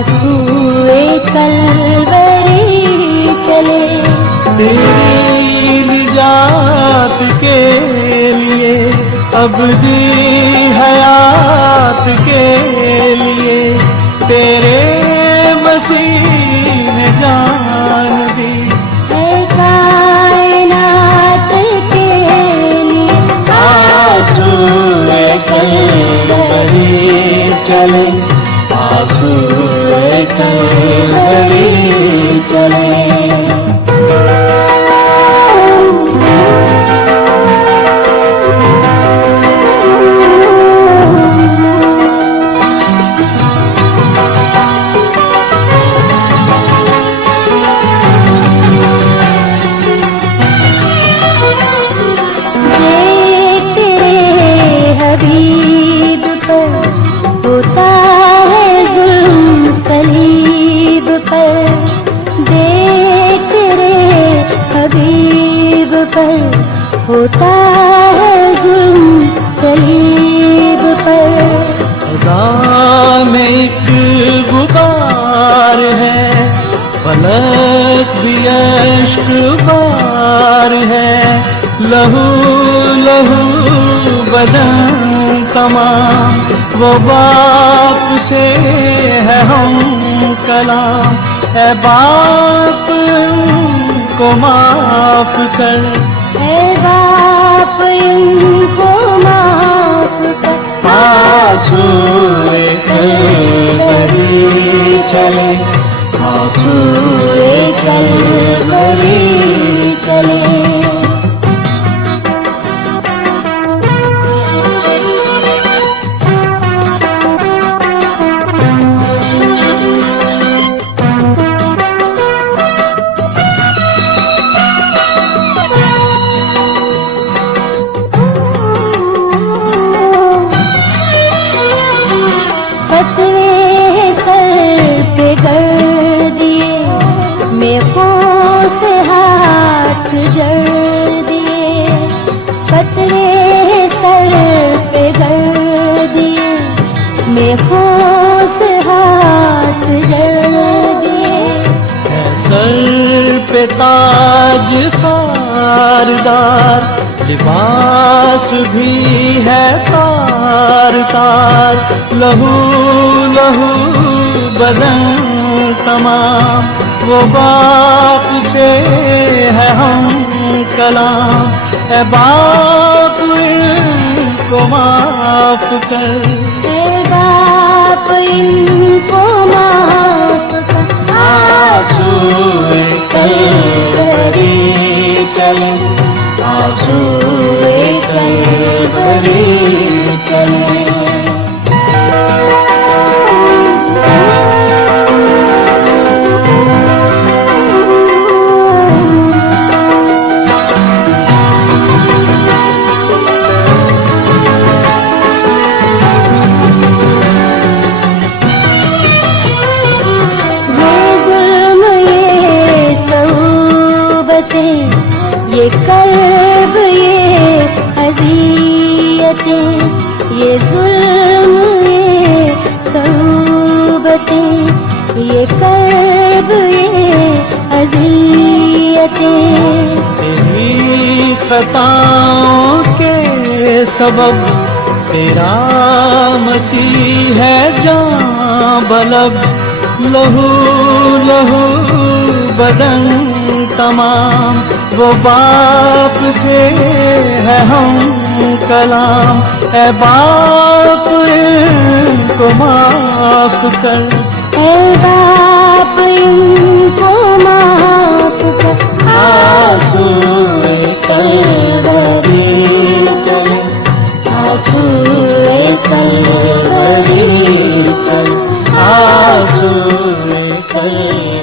आंसुए कलवरी चले। तेरी निजात के लिए अबदी हयात के लिए तेरे मसीह ने जान दी। है कायनात के लिए आंसुए कलवरी चले, आंसुए कलवरी चले। हबीब पर होता है जुल्म सलीब पर, देख रे हबीब पर होता है जुल्म सलीब पर। फ़ज़ा में एक गुबार है, फलक भी अश्क बार है, लहू लहू बदन तमाम वो बाप से है हम कलाम। ऐ बाप को माफ कर, ऐ बाप इनको माफ कर। आंसुए कलवरी चले, आंसुए कलवरी चले। फतवे सर पे कर दिए, मेखों से हाथ जड़ दिए। फतवे सर पे कर दिए, मेखों से हाथ जड़ दिए। सर पे ताज खारदार, लिबास भी है तार तार, लहू लहू बदन तमाम वो बाप से है हम कलाम। ऐ बाप इनको माफ कर, ऐ बाप इनको माफ कर। आंसुए कलवरी चले, आंसुए कलवरी चले। ये कर्ब ये अज़ियतें, ये जुल्म ये सऊबतें, ये कर्ब ये अज़ियतें। तेरी खताओं के सबब तेरा मसीह है जान बलब, लहू लहू बदन तमाम वो बाप से है हम कलाम। ऐ बाप इनको माफ कर, ऐ बाप इनको माफ कर। आंसुए कलवरी चले, आंसुए कलवरी चले, आंसुए कलवरी।